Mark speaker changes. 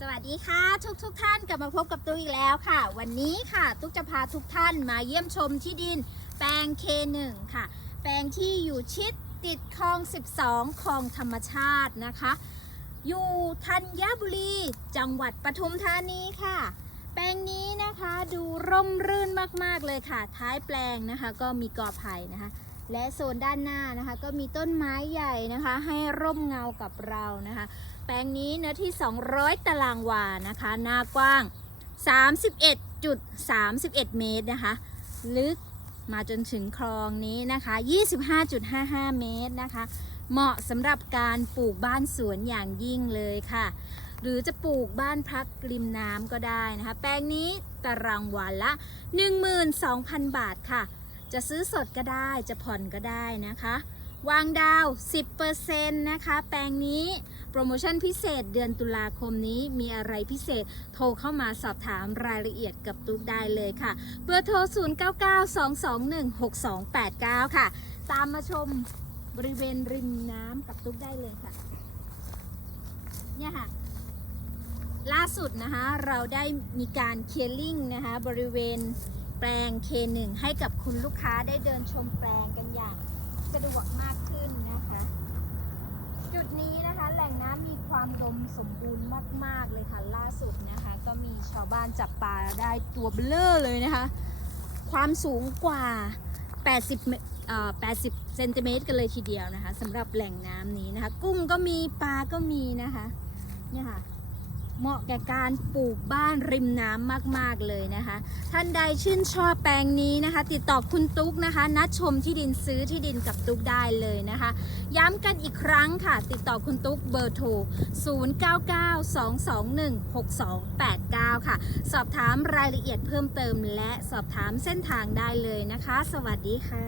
Speaker 1: สวัสดีค่ะทุกทุกท่านกลับมาพบกับตุ๊กอีกแล้วค่ะ วันนี้ค่ะตุ๊กจะพาทุกท่านมาเยี่ยมชมที่ดินแปลง K1 ค่ะ แปลงที่อยู่ชิดติดคลอง 12คลองธรรมชาตินะคะ อยู่ธัญบุรีจังหวัดปทุมธานีค่ะ แปลงนี้นะคะดูร่มรื่นมากๆเลยค่ะ ท้ายแปลงนะคะ ก็มีกอไผ่นะคะ และโซนด้านหน้านะคะ ก็มีต้นไม้ใหญ่นะคะ ให้ร่มเงากับเรานะคะ แปลงนี้เนื้อที่ 200 ตารางวานะคะ หน้ากว้าง 31.31 เมตรนะคะ ลึกมาจนถึงคลองนี้นะคะ 25.55 เมตรนะคะ เหมาะสำหรับการปลูกบ้านสวนอย่างยิ่งเลยค่ะ หรือจะปลูกบ้านพักริมน้ำก็ได้นะคะ แปลงนี้ตารางวันละ 12,000 บาทค่ะ จะซื้อสดก็ได้จะผ่อนก็ได้นะคะ วางดาว 10%นะคะ แปลงนี้โปรโมชั่นพิเศษเดือนตุลาคมนี้มีอะไรพิเศษโทรเข้ามาสอบถามรายละเอียดกับตุ๊กได้เลยค่ะ เบอร์โทร 0992216289 ค่ะ ตามมาชมบริเวณริมน้ำกับตุ๊กได้เลยค่ะ เนี่ยค่ะล่าสุดนะคะเราได้มีการเคลียร์ลิงนะคะบริเวณ แปลง K1 ให้กับคุณลูกค้าได้เดินชมแปลงกันอย่างสะดวกมากขึ้นนะคะ จุดนี้นะคะแหล่งน้ำมีความดมสมบูรณ์มาก ๆ เลยค่ะล่าสุดนะคะ ก็มีชาวบ้านจับปลาได้ตัวเบลอเลยนะคะ ความสูงกว่า 80เมตรเอ่อ80เซนติเมตรกันเลยทีเดียวนะคะสำหรับแหล่งน้ำนี้นะคะ กุ้งก็มีปลาก็มีนะคะเนี่ยค่ะ เหมาะแก่การปลูกบ้านริมน้ำมากๆเลยนะคะ ท่านใดชื่นชอบแปลงนี้นะคะ ติดต่อคุณตุ๊กนะคะ นัดชมที่ดินซื้อที่ดินกับตุ๊กได้เลยนะคะ ย้ำกันอีกครั้งค่ะ ติดต่อคุณตุ๊กเบอร์โทร 0992216289 ค่ะ สอบถามรายละเอียดเพิ่มเติมและสอบถามเส้นทางได้เลยนะคะ สวัสดีค่ะ